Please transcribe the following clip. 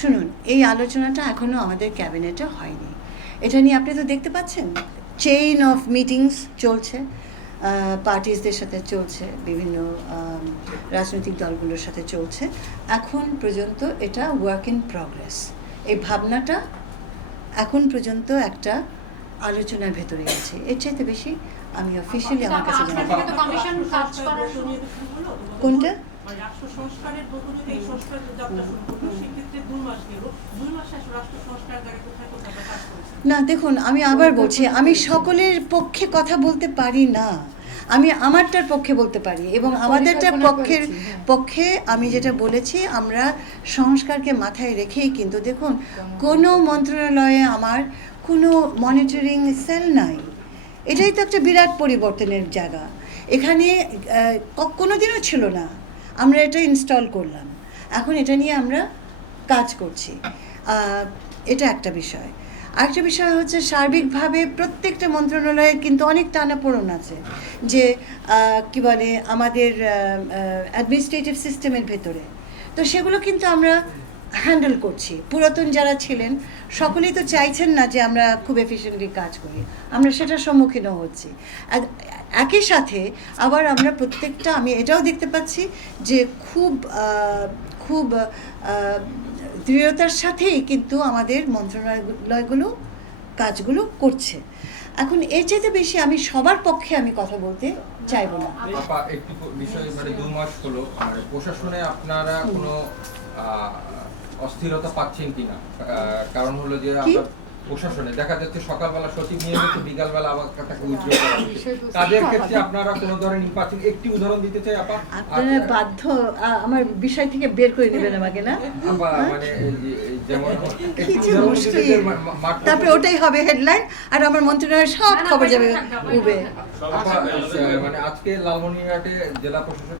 শুনুন, এই আলোচনাটা এখনো আমাদের ক্যাবিনেটে হয়নি। এটা নিয়ে আপনি তো দেখতে পাচ্ছেন চেইন অফ মিটিংস চলছে, পার্টিসদের সাথে চলছে, বিভিন্ন রাজনৈতিক দলগুলোর সাথে চলছে। এখন পর্যন্ত এটা ওয়ার্ক ইন প্রগ্রেস। এই ভাবনাটা এখন পর্যন্ত একটা আলোচনার ভেতরে আছে। এর চাইতে বেশি আমি অফিসিয়ালি আমার কাছে জানি না। কোনটা? রাষ্ট্র সংস্কারের বদলে এই সংস্কার যাত্রা শুরু করলো, সেক্ষেত্রে 2 মাস গেল। 2 মাসে আসলে রাষ্ট্র সংস্কার দ্বারা কোথায় কোথায় কাজ করেছে? না, দেখুন, আমি আবার বলছি, আমি সকলের পক্ষে কথা বলতে পারি না। আমি আমারটার পক্ষে বলতে পারি, এবং আমাদেরটার পক্ষে আমি যেটা বলেছি, আমরা সংস্কারকে মাথায় রেখেই কিন্তু দেখুন, কোনো মন্ত্রণালয়ে আমার কোনো মনিটরিং সেল নাই। এটাই তো একটা বিরাট পরিবর্তনের জায়গা। এখানে কোনো দিনও ছিল না, আমরা এটা ইনস্টল করলাম, এখন এটা নিয়ে আমরা কাজ করছি। এটা একটা বিষয়। আরেকটা বিষয় হচ্ছে, সার্বিকভাবে প্রত্যেকটা মন্ত্রণালয়ের কিন্তু অনেক টানাপোড়েন আছে, যে কী বলে, আমাদের অ্যাডমিনিস্ট্রেটিভ সিস্টেমের ভেতরে। তো সেগুলো কিন্তু আমরা হ্যান্ডেল করছি। পুরাতন যারা ছিলেন সকলেই তো চাইছেন না যে আমরা খুব এফিশিয়েন্টলি কাজ করি, আমরা সেটার সম্মুখীনও হচ্ছি। একই সাথে আবার আমরা প্রত্যেকটা, আমি এটাও দেখতে পাচ্ছি যে খুব খুব দৃঢ়তার সাথেই কিন্তু আমাদের মন্ত্রণালয়গুলো কাজগুলো করছে। এখন এর চাইতে বেশি আমি সবার পক্ষে আমি কথা বলতে চাইবো না। একটি বিষয়, মানে 2 মাস হলো, মানে প্রশাসনে আপনারা কোনো অস্থিরতা পাচ্ছেন কিনা? কারণ হলো যে আপনার প্রশাসনে দেখা যাচ্ছে সকালবেলা সচিব নিয়ে গেছে, বিকালবেলা আবার তাকে উইথড্র করা হচ্ছে। কাজের ক্ষেত্রে আপনারা কোনো ধরনের নির্বাচন, একটি উদাহরণ দিতে চাই আপা। আপনারা বাধ্য আমার বিষয় থেকে বের করে নেবেন আমাকে, না? মানে যেমন তারপরে ওটাই হবে হেডলাইন, আর আমার মন্ত্রণালয়ের সব খবর যাবে উবে। মানে আজকে লালমনিরহাটে জেলা প্রশাসক